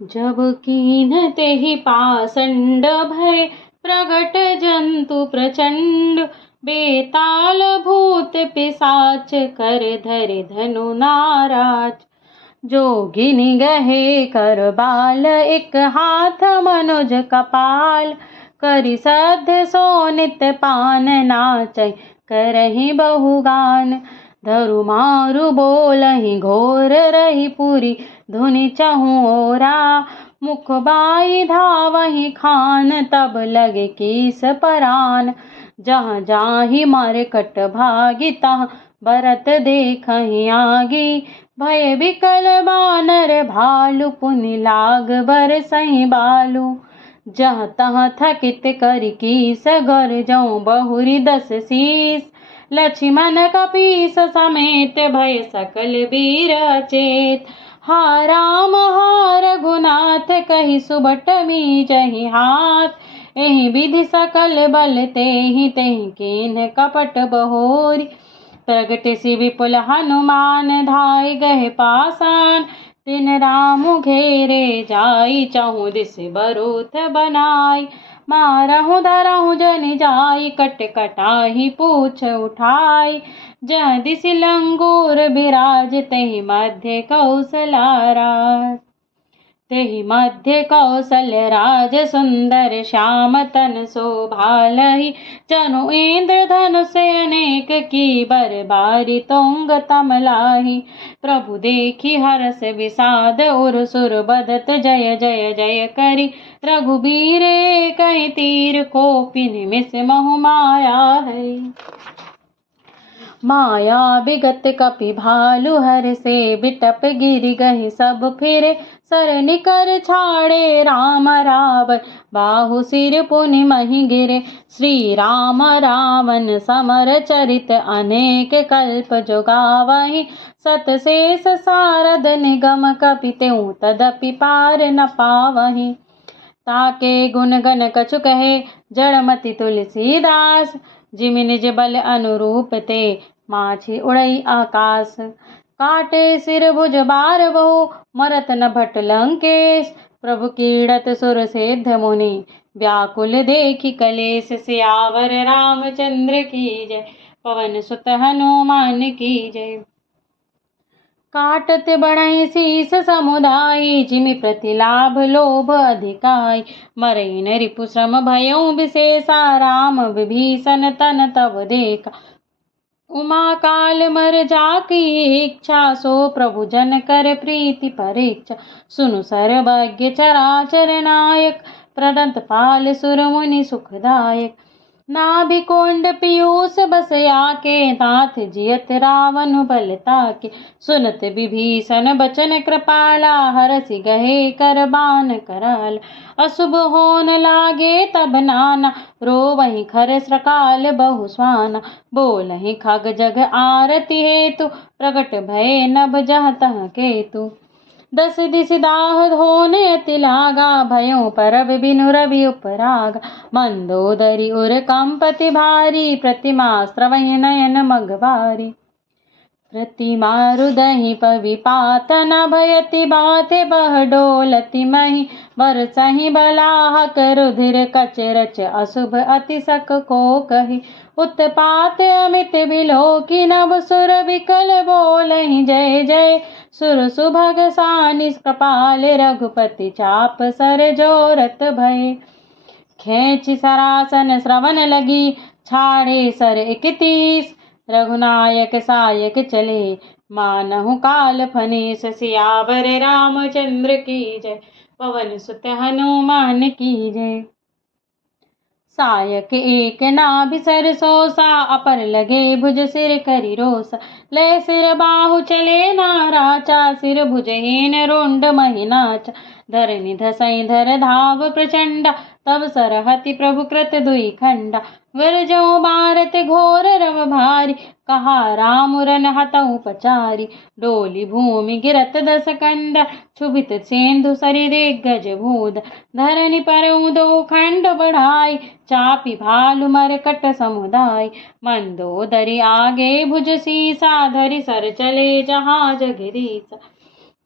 जब कीन तेहि पाषंड भय प्रगट जंतु प्रचंड बेताल भूत पिशाच कर धरे धनु नाराज। जोगिनी गहे कर बाल एक हाथ मनुज कपाल करि सध्य सो नित्य पान नाचै करहि बहुगान। धरु मारु बोलहि घोर रही पुरी धुनि चहु ओरा मुख बाई धावहि खान तब लगे कीस परान। जहाँ जाहि मरकट भागी तहाँ बरत देखहि आगी भय बिकल बानर भालु पुनि लाग बरसहि बालु। जहाँ तहाँ थकित करि कीस गर जौ बहुरी 10 शीस लक्ष्मण कपीस समेत भय सकल वीर अचेत। हा राम हा रघुनाथ कहि सुबट मीजहि हाथ एहि विधि सकल बल तेहि तेहि कीन्ह कपट बहोरी। प्रगट सि विपुल हनुमान धाय गए पासान तिन राम घेरे जाई चहु दिस बरूथ बनाई। मारहु धरहु जनि जाई कट कटाही पूछ उठाई। जह दिस लंगूर बिराज तेहि मध्य कौशला राज। तेहि मध्य कौशल्य राज सुंदर श्याम तन शोभालहि जनु इंद्र धनुष अनेक की बरबारी तुंग तमलाहि। प्रभु देखी हरष विषाद उर सुर बदत जय जय जय करि रघुबीर कहि तीर कोपि निमिष महु माया है। माया विगत कपि भालु हर से बिटप गिरि गहि सब फिरे सरनि कर छाड़े राम रावण बाहु सिर पुनि महि गिरे। श्री राम रावण समर चरित अनेक कल्प जो गावहि सत शेष सारद निगम कपि तेउ तदपि पार न पावहि। ताके गुण गण कछु कहे जड़मति तुलसीदास जिमि निज बल अनुरूप ते माछी उड़ई आकाश। काटे सिर भुज बार बहु मरत न भट लंकेश प्रभु कीड़त सुर सिद्ध मुनि व्याकुल देखी कलेश। सियावर रामचंद्र की जय पवन सुत हनुमान की जय। काटत बढ़ई शीस समुदायी जिमि प्रतिलाभ लोभ अधिकाई। मरई न रिपु श्रम भयउ विशेषा राम विभीषण तन तब देखा। उमा काल मर जाकी इच्छा सो प्रभु जन कर प्रीति परीक्षा। सुनु सर्वज्ञ चराचर नायक प्रदंत पाल सुर मुनि सुखदायक। नाभि कोंड पीयूष बस आके नाथ जियत रावण बल ताके। सुनत विभीषण बचन कृपाला हरसि गहे कर बान कराल। अशुभ होन लागे तब नाना रोवहि खर सकाल बहु स्वाना। बोलहि खग जग आरती हेतु प्रगट भय नभ जह तह केतु। 10 दिस दाह धोन अति लागा भयो परब बिनु रवि उपरागा। मंदोदरी उर कंपति भारी प्रतिमा स्रवहि नयन मघवारी। प्रतिमा रुदहि पविपात न भयति बाते बह डोलति मही। बरसहि बलाहक रुधिर कच रच अशुभ अति सक को कही। उत्पात अमित बिलोकी नभ सुर विकल बोलहि जय जय। सुर सुभग सानिस कपाल रघुपति चाप सर जोरत भय। खेचि सरासन श्रवण लगी छाड़े सर 31। रघुनायक सायक चले मानहु काल फनीस। सियावर रामचंद्र की जय पवन सुत हनुमान की जय। सायक एक नाभि सर सोसा अपर लगे भुज सिर करि रोसा। ले सिर बाहु चले नाराचा सिर भुजहीन रुंड महि नाचा। धरनि धसई धर धाव प्रचंडा तब सरहति प्रभु कृत दुई खंडा। विरजऊ भारत घोर रव भारी कहा राम रन हतऊ पचारी। डोली भूमि गिरत 10 कंडा क्षुभित सेंधु सरि दिग्गज भूद। धरनि परऊ 2 खंड बढ़ाई चापि भालु मरकट समुदाय। मंदोदरी आगे भुज सीसा धरि सर चले जहाँ जगदीसा।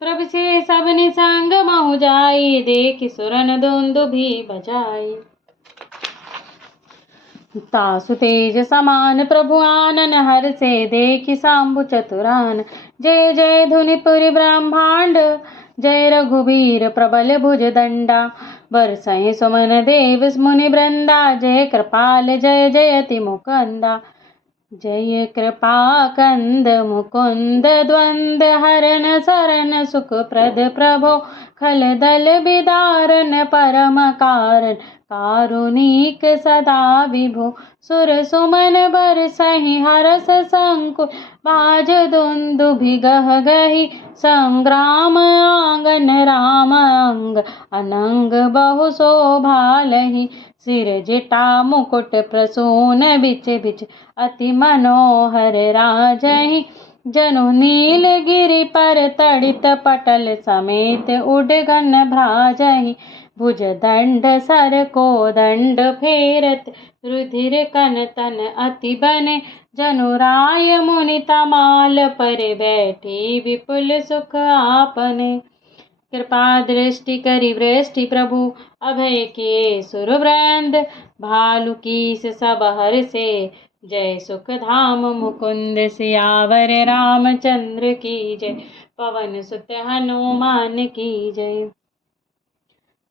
प्रभु से सब निसंग महु जाई, देखि सुरन दुंदुभि बजाई। तासु तेज समान प्रभु आनन, हर से देखि सांबु चतुरान। जय जय धुनिपुरि ब्रह्मांड, जय रघुबीर प्रबल भुज दंडा। बरसहि सुमन देव मुनि वृंदा, जय कृपाल जय जयति मुकुंदा। जय कृपा कंद मुकुंद द्वंद हरन सरन सुखप्रद प्रभो। खल दल बिदारन परम कारण, कारुणिक सदा विभो। सुर सुमन बरसहि हरस संकुल, बाज दुंदुभि गह गही। संग्राम आंगन राम अंग, अनंग बहु शोभालहि। सिर जटा मुकुट प्रसून बिच बिच, अति मनोहर राजहि। जनु नील गिरि पर तड़ित पटल, समेत उडगन भ्राजहि। भुज दंड सर को दंड फेरत, रुधिर कन तन अति बने। जनु राय मुनि तमाल पर, बैठी विपुल सुख आपने। कृपा दृष्टि करि वृष्टि प्रभु, अभय किए सुर वृंद। भालु कीस सब हर्षे, जय सुख धाम मुकुंद। सियावर रामचंद्र की जय, पवन सुत हनुमान की जय।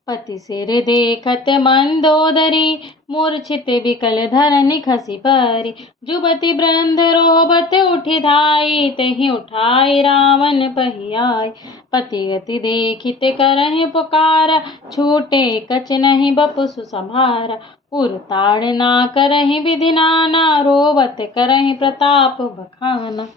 पति सिर देखत मंदोदरी, मूर्छित विकल धरनि खसी परी। जुबति वृंद रोबत उठि धाई, तहि उठाई रावण पहियाई। पति गति देखित करहि पुकारा, छूटे कछ नहीं बपुसु संभारा। पुर ताड़ ना करहि विधि नाना, रोबत करहि प्रताप बखाना।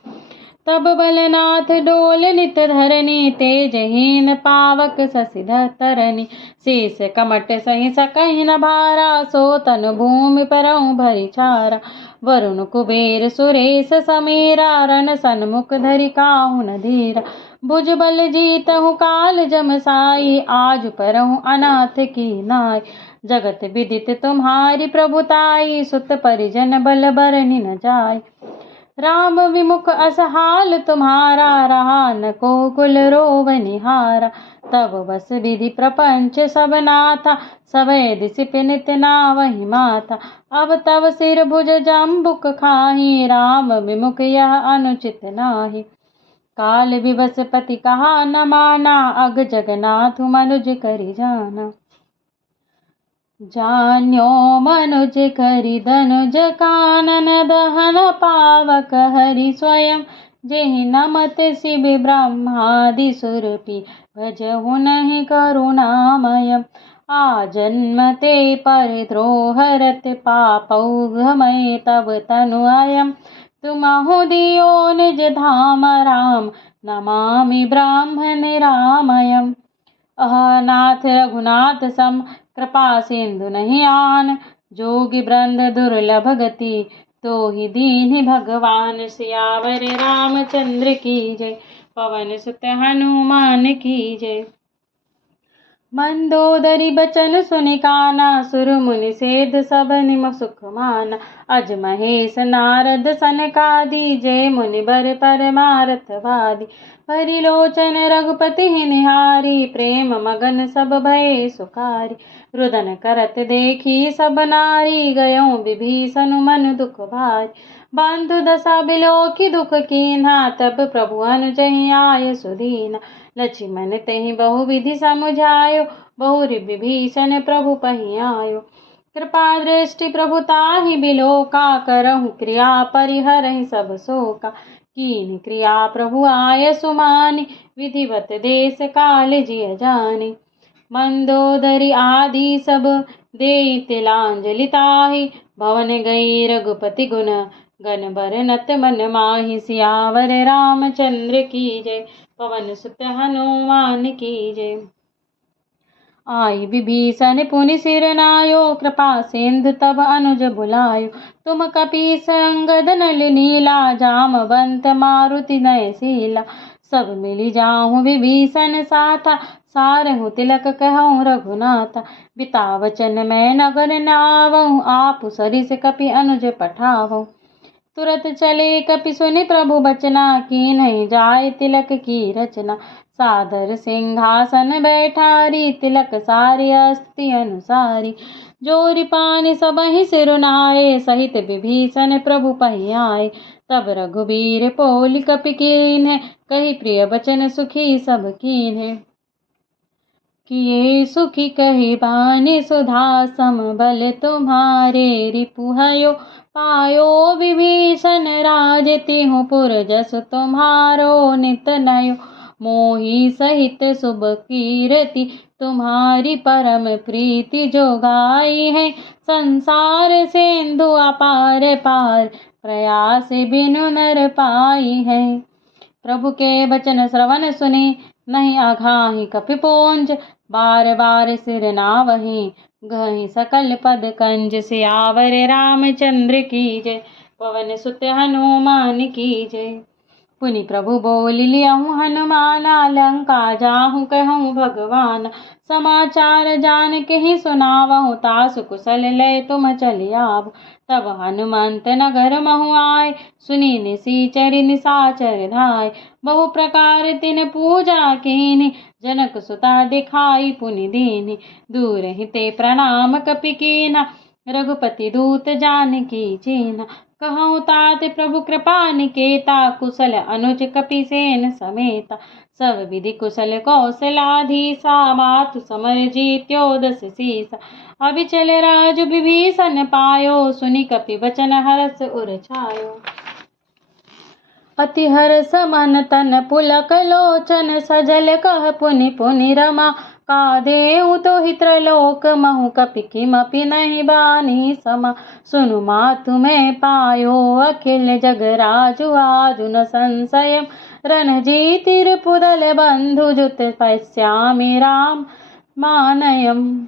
तब बलनाथ डोल नित धरनी, तेजहीन पावक शशिधर तरनी। शेष कमट सहि सकहि न भारा, सो तन भूमि परउ भरि छारा। वरुण कुबेर सुरेश समीरा, रण सन्मुख धरि काहू न धीरा। भुज बल जीतहु काल जमसाई, आज परहु अनाथ की नाई। जगत विदित तुम्हारी प्रभुताई, सुत परिजन बल बरनि न जाय। राम विमुख असहाल तुम्हारा, रहा न को कुल रोव निहारा। तब बस विधि प्रपंच सब नाथा, सबे दिसि पिनित नावहि माथा। अब तब सिर भुज जम्बुक खाही, राम विमुख यह अनुचित नाही। काल विवश पति कहा न माना, अग जगन्नाथ मनुज करि जाना। जान्यो मनुज करि धनुज कानन, दहन पावक हरि स्वयं। जेहि नमत शिव ब्रह्मादि सुरपि, भजहु नहि करुणामयम्। आजन्म ते परिद्रोहरत, पापौघमय तब तनु अयम्। तुमहु दियो निज धाम राम, नमामि ब्रह्म निरामयम्। नाथ रघुनाथ सम, कृपा सिंधु नहीं आन। जोगी वृंद दुर्लभ गति, तो ही दीन्हि भगवान। सियावर रामचंद्र की जय, पवन सुत हनुमान की जय। मंदोदरी बचन सुनि काना, सुर मुनि सेध सब निम सुख माना। अज महेश नारद सनकादि, जय मुनि बर परमारथ वादी। परिलोचन रघुपति निहारी, प्रेम मगन सब भये सुखारी। रुदन करत देखी सब नारी, गयों विभीषण मन दुख भारी। बंधु दशा बिलोकी दुख कीन्हा, तब प्रभु अनुजहि आय सुदीना। लक्ष्मण तेहि बहु विधि समुझायो, बहुरि विभीषण प्रभु पहि आयो। कृपा दृष्टि प्रभु ताहि बिलोका, करहु क्रिया परिहरहि सब शोका। कीन्हि क्रिया प्रभु आय सुमानि, विधिवत देश काल जिय जानि। मंदोदरी आदि सब देई तिलांजलि ताहि, भवन गई रघुपति गुण गण बरनत मन माहि। सियावर रामचंद्र की जय, पवन सुत हनुमान की जय। आई विभीषण पुनि सिर नायो, कृपा सिंधु तब अनुज बुलायो। तुम कपीस अंगद नल नीला, जामवंत मारुति नयनशीला। सब मिली जाहु विभीषण साथा, सारहु तिलक कहूँ रघुनाथा। बिता वचन मैं नगर नावहु, आपु सरिस कपि अनुज पठावहु। तुरत चले कपि सुनि प्रभु बचना, कीन्हि जाय तिलक की रचना। सादर सिंहासन बैठारी, तिलक सारी अस्ति अनुसारी। जोरी पानी सबहि सिरुनाए, सहित विभीषण प्रभु पहि आए। तब रघुबीर पोली कपि कीन्हे, कही प्रिय बचन सुखी सब कीन्हे। किए सुखी कही बानी सुधा, सम बल तुम्हारे रिपुहयो। पायो विभीषण राज, तिहु पुर जसु तुम्हारो नित नयो। मोहि सहित शुभ कीर्ति, तुम्हारी परम प्रीति जो गाई है। संसार सिंधु अपार पार, प्रयास बिनु नर पाई है। प्रभु के बचन श्रवण सुने, नहीं अघाहि कपिपुंज। बार बार सिर नावहि, गहि सकल पद कंज। सियावर रामचंद्र की जय, पवन सुत हनुमान की जय। पुनि प्रभु बोल लियहु हनुमाना, लंका जाहु कहूँ भगवान। समाचार जान के ही सुनावहु, तासु कुशल लय तुम चल आव। तब हनुमंत नगर महु आए, सुनी निशाचर निशाचर धाय। बहु प्रकार तिन पूजा कीन्ही, जनक सुता दिखाई पुनि दीन्ही। दूर हिते प्रणाम कपि कीन्हा, रघुपति दूत जानकी चीन्हा। कहूँ तात प्रभु कृपा निकेता, कुशल अनुज कपिसेन समेता। सब विधि कुशल कौशलाधीसा, मातु समर जीत्यो दस सीसा। अभिचल राजु विभीषण पायो, सुनि कपि वचन हरष उर छायो। अति हर्ष मन तन पुलक लोचन, सजल कह पुनि पुनि रमा। का देहु तो हित्रलोक महु, कपि किमपि नहीं बानी समा। सुनु मातु मैं पायो, अखिल जग राजु आजु न संशय। रणजीति रिपुदल बंधु, जुत पश्यामि राम मानयम्।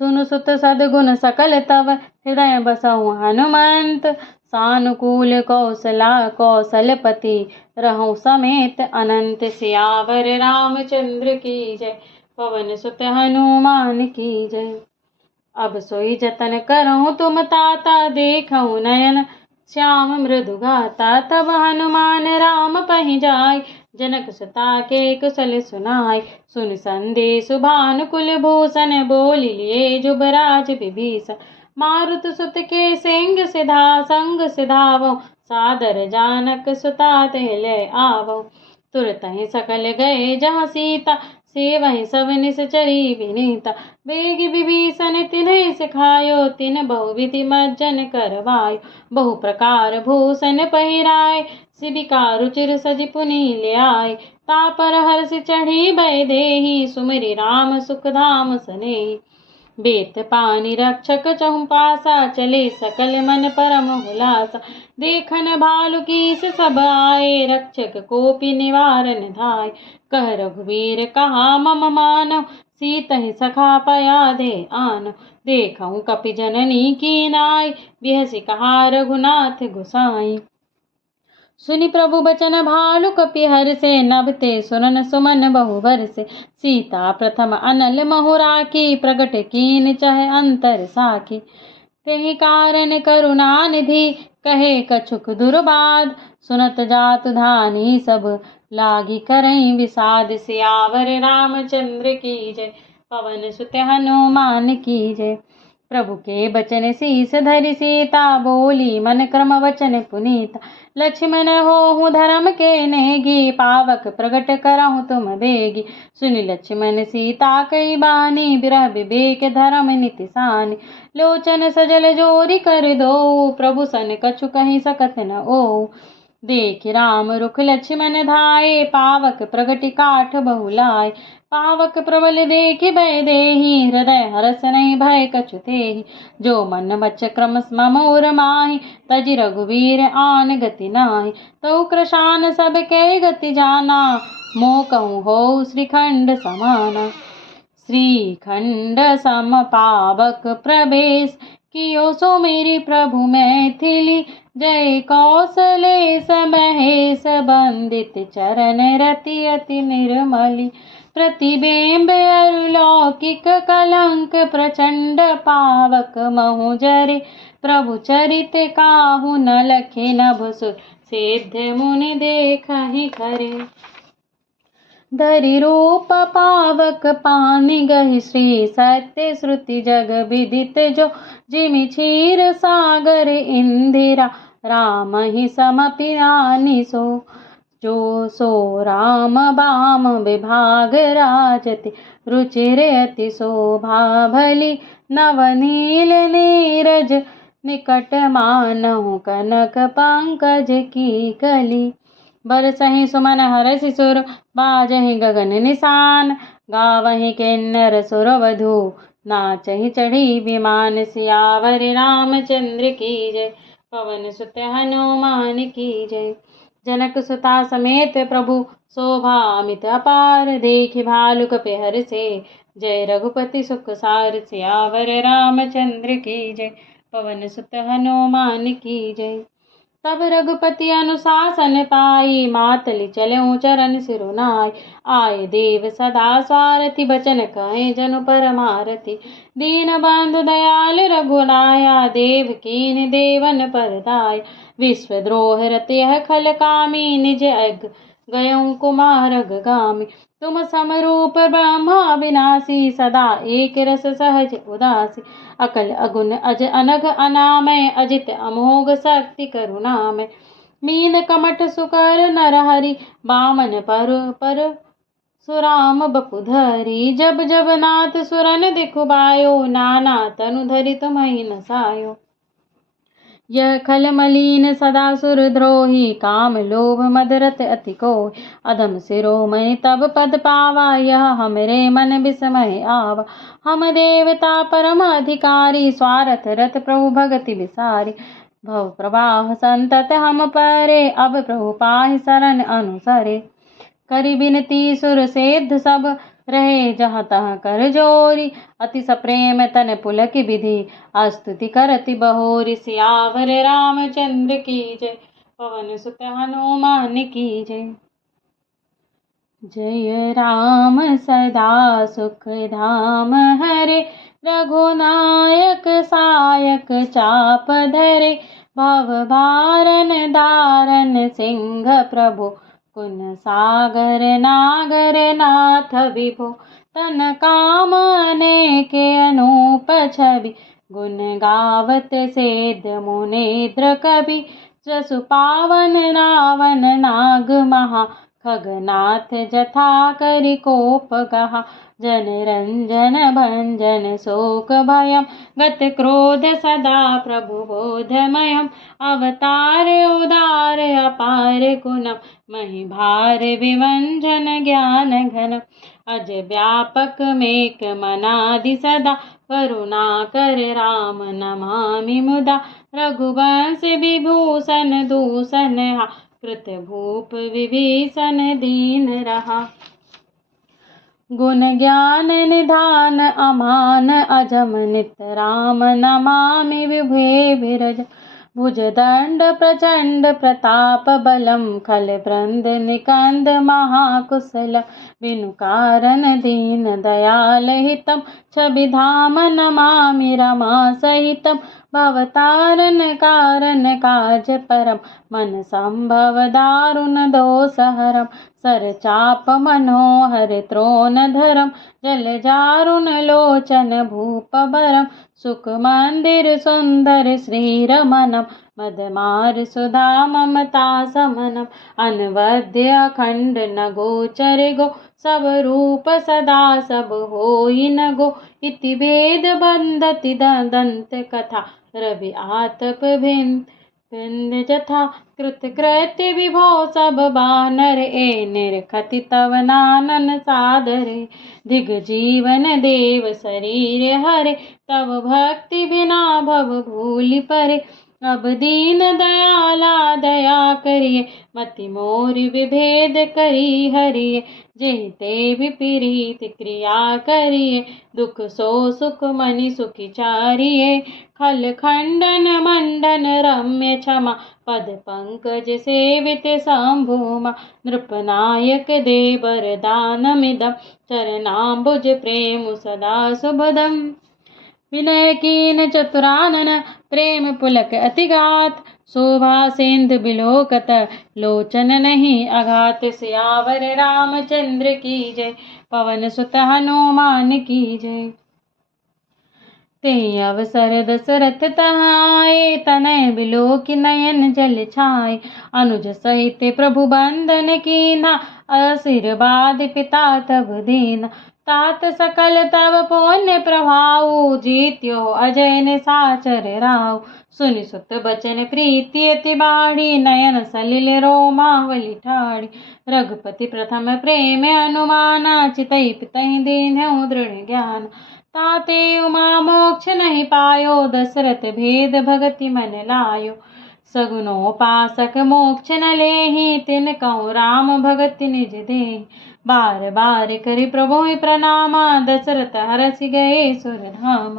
सुनु सुत सद्गुण सकल तव, हृदय बसहु हनुमंत। सानुकूल कौशला कौशलपति, रहु समेत अनंत। सियावर रामचंद्र की जय, पवन सुत हनुमान की जय। अब सोई जतन करहु तुम ताता, देखहु नयन श्याम मृदु गाता। तब हनुमान राम पहि जाय, जनक सुता के कुशल सुनाय। सुन संदेश भानुकुल भूषण, बोली लिए जुबराज विभीषण। मारुत सुत के सिंह सिधा, संग सिधावो। सादर जानक सुता ते ले आवो। तुरत ही सकल गए जहाँ सीता, सेवहि सब निश्चरी विनीता। बेग विभीषण तिन्हि सिखायो, तिन बहुविधि मज्जन करवायो। बहु प्रकार भूषण पहिराय, शिविका रुचिर सज पुनि ले आए। तापर हर्ष चढ़ी बैदेही, सुमिरि राम सुख धाम सनेही। बेत पानी रक्षक चहुँ पासा, चले सकल मन परम हुलासा। देखन भालु कीस सब आए, रक्षक कोपि निवारन धाय। कह रघुवीर कहा मम मानव, सीतहि सखा पया दे आन। देखऊँ कपि जननी की नाय, बिहसि कहा रघुनाथ गोसाई। सुनि प्रभु बचन भालु कपि हर्षे, नभते सुरन सुमन बहु बरसे। सीता प्रथम अनल महु राखी, प्रगट कीन चह अंतर साखी। तेहि कारण करुणा निधि, कहे कछुक दुर्बाद। सुनत जातु धानी सब, लागी करई विषाद। सियावर रामचंद्र की जय, पवन सुत हनुमान की जय। प्रभु के बचन शीस धरि सीता, बोली मन क्रम वचन पुनीता। लक्ष्मण होहु धर्म के नेगी, पावक प्रगट करहु तुम बेगी। सुनि लक्ष्मण सीता कई बानी, बिरह विवेक धर्म नीति सानी। लोचन सजल जोरी कर दो, प्रभु सन कछु कहि सकत न ओ। देखि राम रुख लक्ष्मण धाये, पावक प्रगति काठ बहुलाय। पावक प्रबल देखि बैदेही, हृदय हरस नहीं भय कछु तेहि। जो मन बच क्रम मम उर माहि, तजि रघुवीर आन गति नाही। तौ कृशान सब कै गति जाना, मोह कहूँ हो श्रीखंड समाना। श्रीखंड सम पावक प्रवेश, कियो सुमिरि प्रभु मैथिली। जय कौशलेश महेश, बंदित चरण रति अति निर्मली। प्रतिबिंब अलौकिक कलंक, प्रचंड पावक महु जरे। प्रभु चरित काहू न लखे, नभ सुर सिद्ध मुनि देखहि खरे। धरि रूप पावक पानि गहि श्री सत्य श्रुति जग विदित जो जिमि क्षीर सागर इंदिरा राम ही समपि आनि सो जो सो राम बाम विभाग राजति रुचिर अति शोभा भली नवनील नीरज निकट मानहु कनक पंकज की कली बरसहि सुमन हरषि सुर बाजहि गगन निशान गावहि किन्नर सुर वधु नाचहि चढ़ी विमान सियावर रामचंद्र की जय पवन सुत हनुमान की जय जनक सुता समेत प्रभु शोभा अमित अपार देखि भालु कपि हर्षे जय रघुपति सुख सार सियावर रामचंद्र की जय पवन सुत हनुमान की जय तब रघुपति अनुशासन पाई मातलि चलऊं चरण सिरुनाई आए देव सदा स्वारथि बचन कहे जनु परमारथि दीन बंधु दयाल रघुनाया देव कीन देवन परदाय विश्वद्रोह रतिह खल कामी निज अग गयऊं कुमार गामी तुम समरूप ब्रह्मा विनाशी सदा एक रस सहज उदासी अकल अगुन अज अनघ अनामय अजित अमोघ शक्ति करुणामय मीन कमठ सुकर नरहरि बामन पर सुराम बपुधरी जब जब नाथ सुरन दिखुबायो नाना तनु धरि तुम्हि नसायो यह खल मलीन सदा सुर द्रोही काम लोभ मदरत अति को अधम सिरोमय तब पद पावा यह हमरे मन विस्मय आवा हम देवता परम अधिकारी स्वार्थ रत प्रभु भगति विसारी भव प्रवाह संतत हम परे अब प्रभु पाहि शरण अनुसरे करि बिनती सुर सेध सब रहे जहाँ तहाँ कर जोरी अति सप्रेम तन पुलक विधि अस्तुति करति बहोरी सियावर रामचंद्र की जय पवन सुत हनुमान की जय जय राम सदा सुख धाम हरे रघुनायक सायक चाप धरे भव भारन दारन सिंह प्रभु कुन सागर नागर नाथ विभो तन काम अनेके अनूप छवि गुण गावत सेध मुनेन्द्र कवि जसु पावन रावण नाग महा खगनाथ जथा करि कोप गहा जन रंजन भंजन शोक भयम गत क्रोध सदा प्रभु बोधमयम अवतार उदार अपार गुणम महि भार विवंजन ज्ञान घनम अज व्यापक मेक मनादि सदा करुणा कर राम नमामि मुदा रघुवंश विभूषण दूषण हा कृत भूप विभीषण दीन रहा गुण ज्ञान निधान अमान अजम नित राम नमामि विभे विरज भुज दंड प्रचंड प्रताप बलम खल वृंद निकंद महाकुशल बिनु कारण दीन दयाल हितम छवि धाम नमामि रमा सहितम भवतारण कारण काज परम मन संभव दारुण दोषहरम सर चाप मनोहर त्रोण धरम जल जारुण लोचन भूप भरम सुख मंदिर सुंदर श्री रमनम मदमार सुधा ममता समनम अनवद्य अखंड न गोचर गो सब रूप सदा सब होई न गो इति वेद बंधति दंत कथा रवि आतप भिंद जथा कृत कृत्य विभो सब बानर ए निर्खति तव नानन सादरे दिग जीवन देव शरीर हरे तव भक्ति बिना भव भूलि परे अब दीन दयाला दया करिए मति मोरि विभेद करी हरिये जेते विपरीत क्रिया करिए दुख सो सुख मनि सुखी चारिये खल खंडन मंडन रम्य क्षमा पद पंकज सेवित शंभुमा नृपनायक दे वरदानमिदं चरणाम्बुज प्रेम सदा सुभदम् विनय कीन चतुरानन प्रेम पुलक अतिगात शोभा सेंध बिलोकत लोचन नहीं अघात। सियावर रामचंद्र की जय, पवन सुत हनुमान की जय। ते अवसर दशरथ तह आए, तनय बिलोक नयन जल छाए। अनुज सहित प्रभु बंदन कीन्हा, आशीर्वाद पिता तब दीना। तात सकल तब पुण्य प्रभाऊ, जीत्यो अजय निशाचर राव। सुनि सुत बचन प्रीति अति बाढ़ी, नयन सलिल रोमावली ठाढ़ी। रघुपति प्रथम प्रेम अनुमाना, चितई पितहि दीन्हु दृढ़ ज्ञान। ताते उमा मोक्ष नहीं पायो, दशरथ भेद भगति मन लायो। सगुनोपासक मोक्ष न लेहि, तिन कहु राम भगति निज देहि। बार बार करि प्रभु प्रणामा, दशरथ हरषि गए सुर धाम।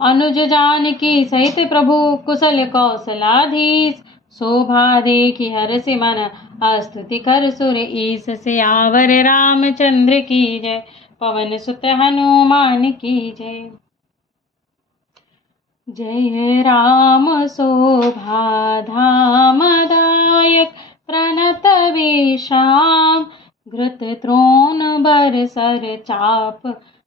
अनुज जानकी सहित प्रभु कुशल कौशलाधीश, शोभा देखि हरषि मन स्तुति कर सुर ईश। सियावर रामचंद्र की जय, पवन सुत हनुमान की जय। जय राम शोभा धाम दायक, प्रणत विश्राम। घृत त्रोण बर सर चाप,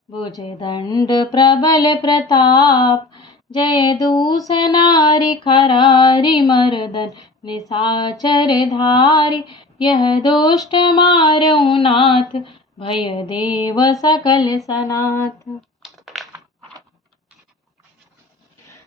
भुज दंड प्रबल प्रताप। जय दूस नारी खरारी, मर्दन निशाचर धारी। यह दुष्ट मारऊ नाथ, भय देव सकल सनाथ।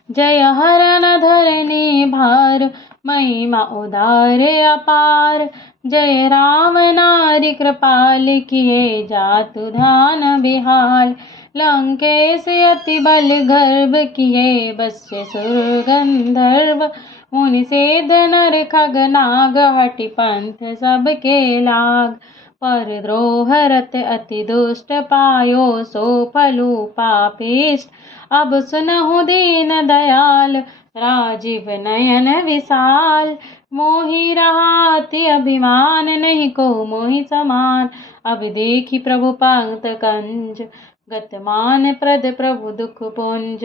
जय हरण धरनी भार, महिमा उदार अपार। जय राम नारी कृपाल, किए जातु धान बिहाल। लंकेश अति बल गर्भ, किए बस्य सुर गंधर्व। मुनि सेध नर खग नाग, हटि पंथ सबके लाग। पर द्रोह रत अति दुष्ट, पायो सो फलु पापिष्ट। अब सुनहु दीन दयाल, राजीव नयन विशाल। मोहि रहा अति अभिमान, नहीं को मोहि समान। अब देखि प्रभु पंक्त कंज, गतमान प्रद प्रभु दुख पुंज।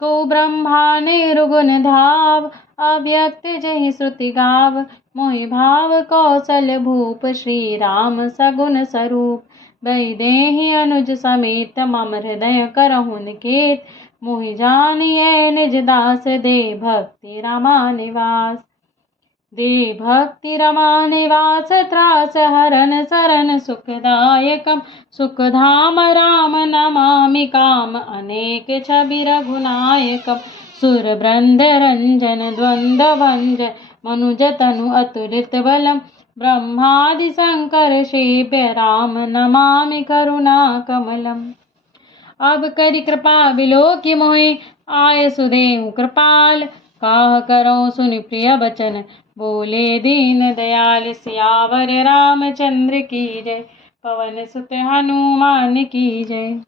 को ब्रह्मा निर्गुण धाव, अव्यक्त जहि श्रुति गाव। मोहि भाव कौशल भूप, श्री राम सगुन स्वरूप। वैदेही अनुज समेत, मम हृदय करहुँ निकेत। मोहि जानिए निज दास, दे भक्ति रमा निवास। दे भक्ति रमा निवास, त्रास हरन सरन सुखदायकम। सुखधाम राम नमामि, काम अनेक छवि रघुनायकम। सुर बृंद रंजन द्वंद्व भंजन, मनुज तनु अतुलित बलम। ब्रह्मादि शंकर सेव्य, राम नमामि करुणा कमलम। अब करि कृपा बिलोकि मोहि, आय सुदेहु कृपाल। काह करो सुनि प्रिय बचन, बोले दीन दयाल। सियावर रामचंद्र की जय, पवन सुत हनुमान की जय।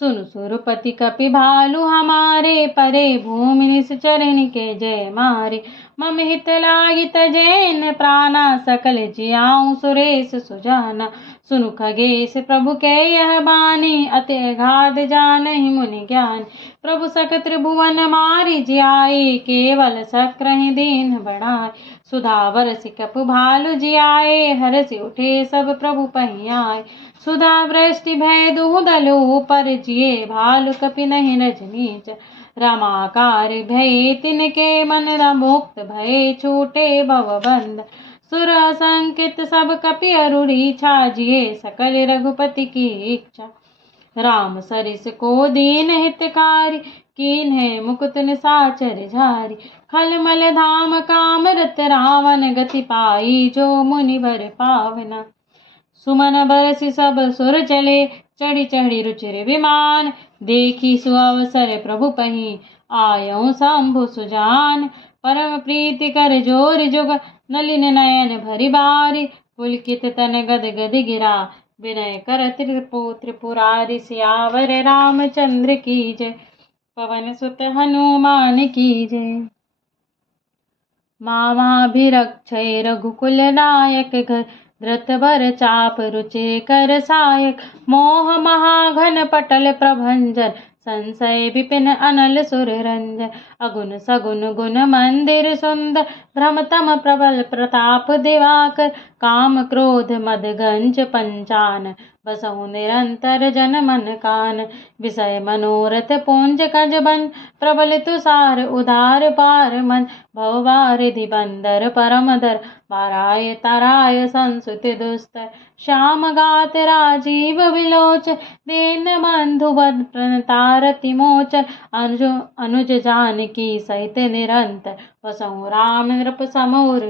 सुनु सुरपति कपि भालु हमारे, परे भूमि निश्चरण के जय मारे। मम हित लागी तजेन प्राणा, सकल जियाऊं सुरेश सुजाना। सुनु खगेश प्रभु के यह बानी, अति अगाध जानहि मुनि ज्ञान। प्रभु सक त्रिभुवन मारि जियाए, केवल शक्रहि दीन बढ़ाए। सुधा बरसि कपि भालु जियाए, हरषि उठे सब प्रभु पहियाए। सुधा वृष्टि भय दुहु दल ऊपर, जिए भालु कपि नहीं रजनीच। रमाकार भय तिनके मन, मुक्त भय छूटे भवबंध। सुर असंकित सब कपि अरुरीछा, जिए सकल रघुपति की इच्छा। राम सरिस को दीन हितकारी, कीन्हे मुकुट निशाचर झारी। खलमल धाम काम रत रावण, गति पाई जो मुनि वर पावना। सुमन बरसि सब सुर चले, चढ़ी चढ़ी रुचिर विमान। देखी सुअवसर प्रभु पही, आयऊँ शंभु सुजान। परम प्रीति कर जोर जुग, नलिन नयन भरि बारी। पुलकित तन गद गद गिरा, विनय कर त्रिपुरारी। सियावर रामचंद्र की जय, पवन सुत हनुमान की जय। मामाभिरक्षै रघुकुल नायक, घर धृत बर चाप रुचि कर सायक। मोह महाघन पटल प्रभंजन, संशय विपिन अनल सुर रंजन। अगुन सगुन गुण मंदिर सुंदर, भ्रमतम प्रबल प्रताप दिवाकर। काम क्रोध मद गंज पंचान, बसहु निरंतर जन मन कान। विषय मनोरथ पुंज कज बन, प्रबल तुषार उदार पार मन। भववारिधि बंदर परम दर, बाराय ताराय संसुत दुस्तर। श्याम गात राजीव विलोच, दीन बंधु बद प्रणतारति मोचन। अनुज जानकी सहित निरंतर, बसहु राम नृप समउर।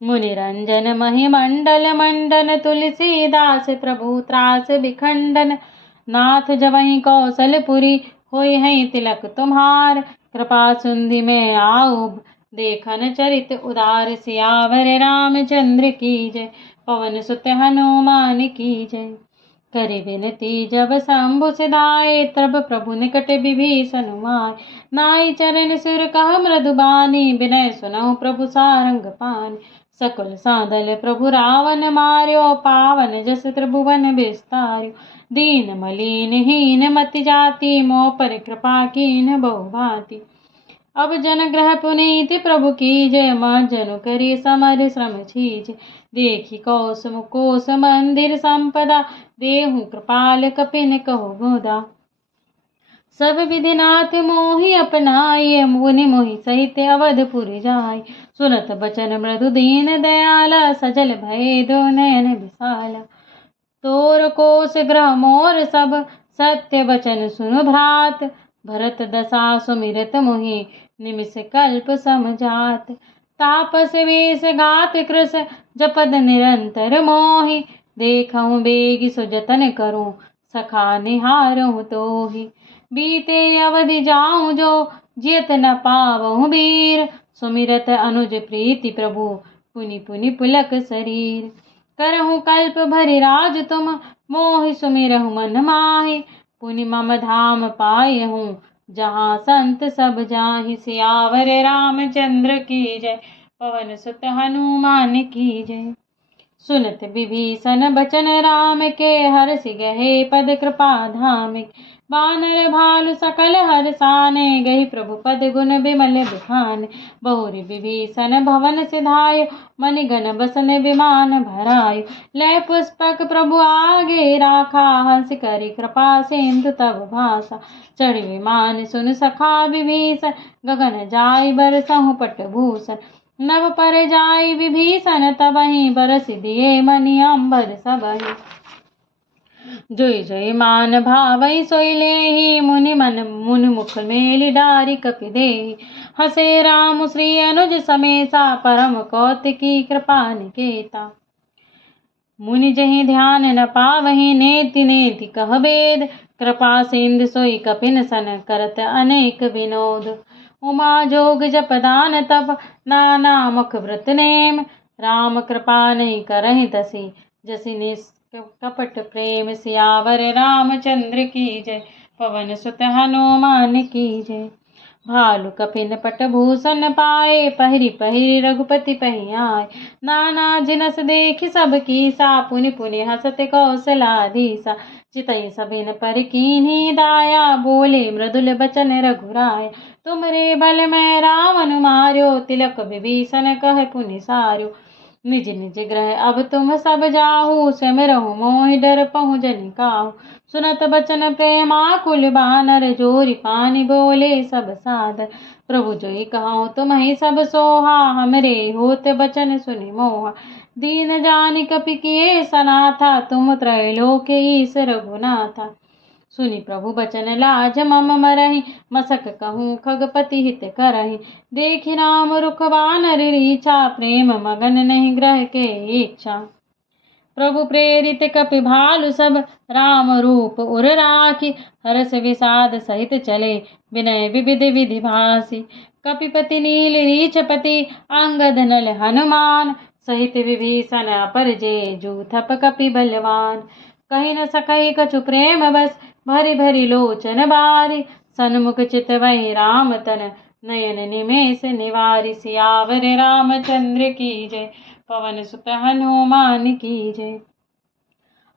मुनि रंजन महिमंडल मंडन, तुलसीदास प्रभु त्रास विखंडन। नाथ जवहीं कौशलपुरी, होय हैं तिलक तुम्हार। कृपा सुंधि में आऊ, देखन चरित उदार। सियावर रामचंद्र की जय, पवन सुत हनुमान की जय। करि विनती जब शंभु सिधाए, तब प्रभु निकट विभीषण माय। नाई चरण सिर कह मृदुबानी, विनय सुनहु प्रभु सारंग पानी। सकुल सादल प्रभु रावण मार्यो, पावन जस त्रिभुवन विस्तार्यो। दीन मलिन हीन मति जाति, मोह पर कृपा कीन बहु भांति। अब जन ग्रह पुनीति प्रभु कीजय, मन जनु करी समर श्रम छीजय। देखी कौस मुकोस मंदिर संपदा, देहु कृपाल कपिन कहो मुदा। सब विधिनाथ मोहि अपनाई, मुनि मोहि सहित अवधपुर जाय। सुनत बचन मृदु दीन दयाला, सजल भय दो नयन विशाला। तोर कोस ग्रह मोर सब, सत्य वचन सुनु भ्रात। भरत दशा सुमिरत मोहि, निमिष कल्प समझात। तापस वेश गात कृस, जपद निरंतर मोहि। देखहु बेगी सो जतन करूं, सखा निहारहु तोहि। बीते अवधि जाऊं जो, जियत न पावहु वीर। सुमिरत अनुज प्रीति प्रभु, पुनि पुनि पुलक शरीर। करहु कल्प भरि राज तुम, मोहि सुमिरहु मन माहि। पुनि मम धाम पायहु, जहाँ संत सब जाहि। सियावर रामचंद्र की जय, पवन सुत हनुमान की जय। सुनत विभीषण बचन राम के, हर्षि गहे पद कृपा धाम। वानर भालु सकल हर्षाने, गहि प्रभु पद गुण बिमल बिखाने। बहुरि विभीषण भवन सिधायो, मणिगण बसन विमान भरायो। लय पुष्पक प्रभु आगे राखा, हंस करि कृपा सिंधु तब भाषा। चढ़ि विमान सुन सखा विभीषण, गगन जाय बरसहु पटभूषण। नभ पर जाय विभीषण तबहि, बरसि दिए मणि अम्बर सबहि। जोई जोई मान भावै सोई लेहि, मुनि मन मुनि मुख मेलि डारि कपि देहि। हसे राम श्री अनुज समेता, परम कौतिकी कृपा निकेता। मुनि जहि ध्यान न पावहि, नेति नेति कह बेद। कृपा सिंधु सोई कपिन सन, करत अनेक विनोद। उमा जोग जप दान तप, नाना मुख व्रत नेम। राम कृपा नहीं करहि तसी, जसि निष्कपट प्रेम। सियावर रामचंद्र की जय, पवन सुत हनुमान की जय। भालु कपिन पट भूषण पाए, पहिरी पहिरी रघुपति पहि आए। नाना जिनस देखि सब कीसा, पुनि पुनि हसत कौशलाधीसा। चितई सभिन पर कीन्ही दाया, बोले मृदुल बचन रघुराया। तुमरे बल मैं रावण मार्यो, तिलक विभीषण कह पुनि सार्यो। निज निज ग्रह अब तुम सब जाहु, सिमरहु मोहि डरपहु जनि काहू। सुनत बचन प्रेमाकुल बानर, जोरि पानि बोले सब सादर। प्रभु जोई कहऊँ तुम्हि सब सोहा, हमरे होत बचन सुनि मोहा। दीन जानि कपि किए सनाथा, तुम त्रैलोक्य ईश रघुनाथा। सुनि प्रभु बचन लाज मम मरहि, मसक कहूँ खगपति हित करहि। देखि राम रुख बानर रीछा, प्रेम मगन नहीं ग्रह के इच्छा। प्रभु प्रेरित कपि भालु सब, राम रूप उर राखी। हर्ष विषाद सहित चले, विनय विविध विधि भासी। कपिपति नील रीछपति, अंगद नल हनुमान। सहित विभीषण अपर जे, जूथप कपि बलवान। कहि न सकहि कछु प्रेम बस, भरि भरि लोचन बारी। सन्मुख चितवहि राम तन, नयन निमेष निवारि। सियावर रामचंद्र की जय, पवन सुत हनुमान की जय।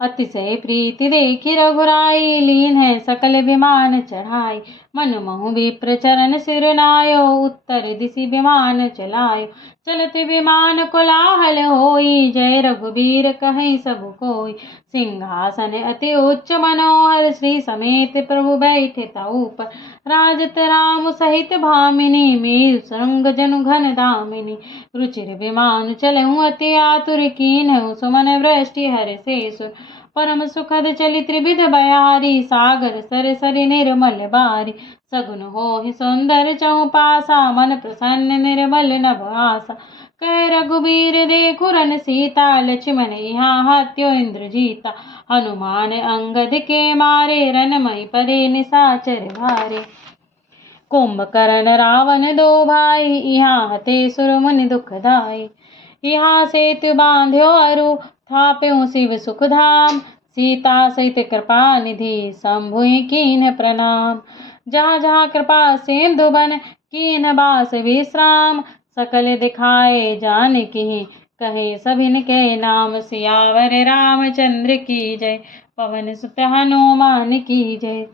अतिशय प्रीति देखी रघुराई, लीन है सकल विमान चढ़ाई। मन महु विप्र चरण सिर नायो, उत्तर दिशि विमान चलायो। चलत विमान कोलाहल होई, जय रघुबीर कहीं सब कोई। सिंहासन अति उच्च मनोहर, श्री समेत प्रभु बैठे ताऊ पर। राजत राम सहित भामिनी, मेरु श्रृंग जनु घन दामिनी। रुचिर विमान चलहु अति आतुर, कीन्हु सुमन वृष्टि हर से सुर। परम सुखद चली त्रिविध बयारी, सागर सर सरि निर्मल बारी। सगुन होहि सुंदर चौपासा, मन प्रसन्न निर्मल नभ आसा। कह रघुबीर देखु रन सीता, लक्ष्मण यहाँ हत्यो इंद्रजीता। हनुमान अंगद के मारे, रनमय परे निशाचर भारे। कुंभकर्ण रावण दो भाई, यहाँ हते सुर मुनि दुखदाई। यहाँ सेतु बांध्यो अरु, थाप्यो शिव सुख धाम। सीता सहित कृपा निधि, शंभुहि कीन्ह प्रणाम। जहाँ जहाँ कृपा सिंधु बन, कीन्ह बास विश्राम। सकल दिखाए जानकी, कहे सभिन के नाम। सियावर रामचंद्र की जय, पवन सुत हनुमान की जय।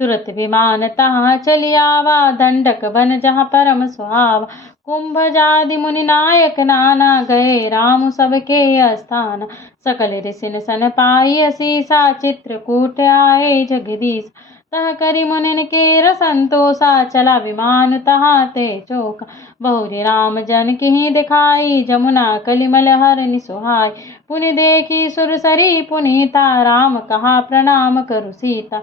तुरत विमान तहाँ चली आवा, दंडक बन जहाँ परम सुहावा। कुंभजादि मुनि नायक नाना, गए राम सबके स्थान। सकल ऋषिन सन पाई असीसा, चित्रकूट आए जगदीश। तह करि मुनिन केर संतोषा, चला विमान तहाँ ते चोखा। बहुरी राम जनकी दिखाई, जमुना कलिमल हरनि सुहाई। पुनि देखी सुरसरी पुनीता, राम कहा प्रणाम करु सीता।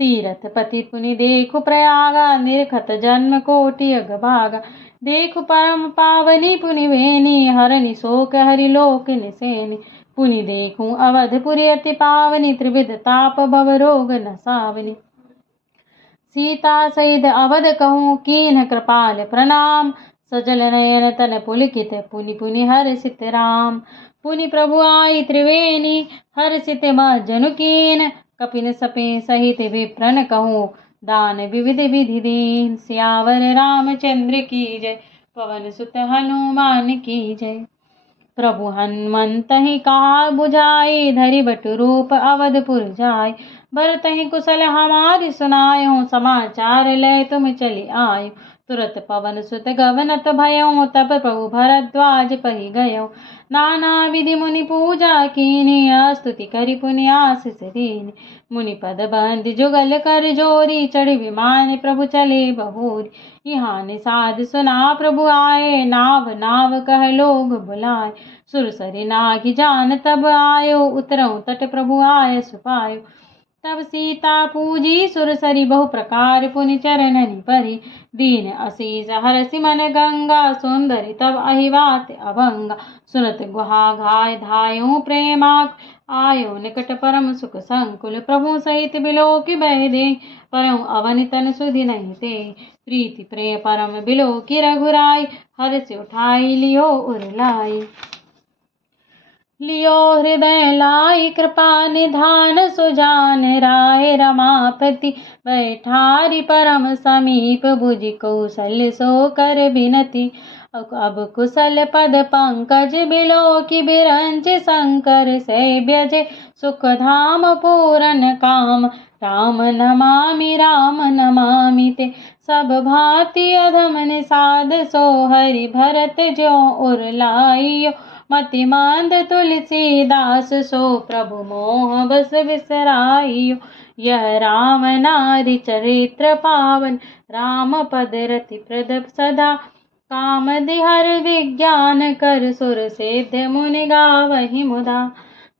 तीरथ पति पुनि देखु प्रयागा, निरखत जन्म कोटि अगभागा। देखु परम पावनी पुनि वेनी, हरनि शोक हरि लोक निसेनी। पुनि देखूं अवधपुरी अति पावनी, त्रिविध ताप भव रोग नसावनी। सीता सहित अवध कहूँ, कीन्ह कृपाल प्रणाम। सजल नयन तन पुलकित, पुनि पुनि हर्षित राम। पुनि प्रभु आई त्रिवेणी, हर्षित जनु कीन। कपिन सपे सहित विप्रन कहूँ, दान विविध विधि दीन। सियावर रामचंद्र की जय, पवन सुत हनुमान की जय। प्रभु हनुमंत ही कहा बुझाई, धरि बटु रूप अवधपुर जाय। भरतहि कुशल हमारी सुनायो, समाचार ले तुम चली आयो। तुरत पवन सुत गवनत भयो, तब प्रभु भरद्वाज पहि गयो। नाना विधि मुनि पूजा कीनी, स्तुति करि पुनि आशीष दीनी। मुनि पद बंद जुगल कर जोरी, चढ़ी विमान प्रभु चले बहोरी। यहाँ निषाद सुना प्रभु आए, नाव नाव कह लोग बुलाए। सुरसरी नागी जान तब आयो, उतरऊ तट प्रभु आय सुपायो। तब सीता पूजी सुरसरी, बहु प्रकार पुनि चरणनि परी। दीन असीस हरसि मन गंगा, सुंदरी तब अहिवात अभंगा। सुनत गुहा घाय धायो प्रेमाक, आयो निकट परम सुख संकुल। प्रभु सहित बिलोकि बह दे, परम अवनि तन सुधि नहीं ते। प्रीति प्रेम परम बिलोकि रघुराई, हर्षि उठाई लियो उर लाई। लियो हृदय लाई कृपा निधान, सुजान राय रमापति। बैठारी परम समीप, बुझि कौशल सो कर बिनती। अब कुशल पद पंकज, बिलोकि बिरंच शंकर सेव्य जे। सुख धाम पूरन काम, राम नमामि ते। सब भांति अधम निषाद, सो हरि भरत ज्यों उर लाइयो। मति मांद तुलसीदास, सो प्रभु मोह बस बिसराइयो। यह राम नारी चरित्र पावन, राम पद रति प्रद सदा। काम दिहर विज्ञान कर, सुर सिद्ध मुनि गावहि मुदा।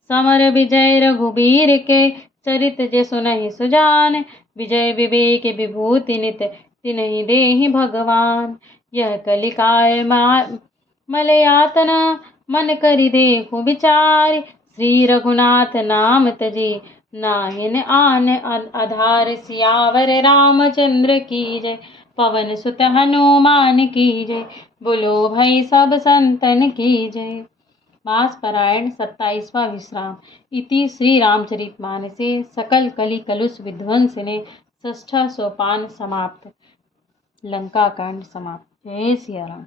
समर विजय रघुबीर के, चरित जे सुनहि सुजान। विजय विवेक विभूति नित, तिन्हि देहि भगवान। यह कलिकाल मलयातना, मन करि देखु विचार। श्री रघुनाथ नाम तजी, नाहिन आन आधार। सियावर रामचंद्र की जय, पवन सुत हनुमान की जय। बोलो भाई सब संतन की जय। मास पारायण 27वां विश्राम। इति श्री रामचरितमानसे सकल कलि कलुष विध्वंसने 6 सोपान समाप्त। लंका कांड समाप्त। जय सिया राम।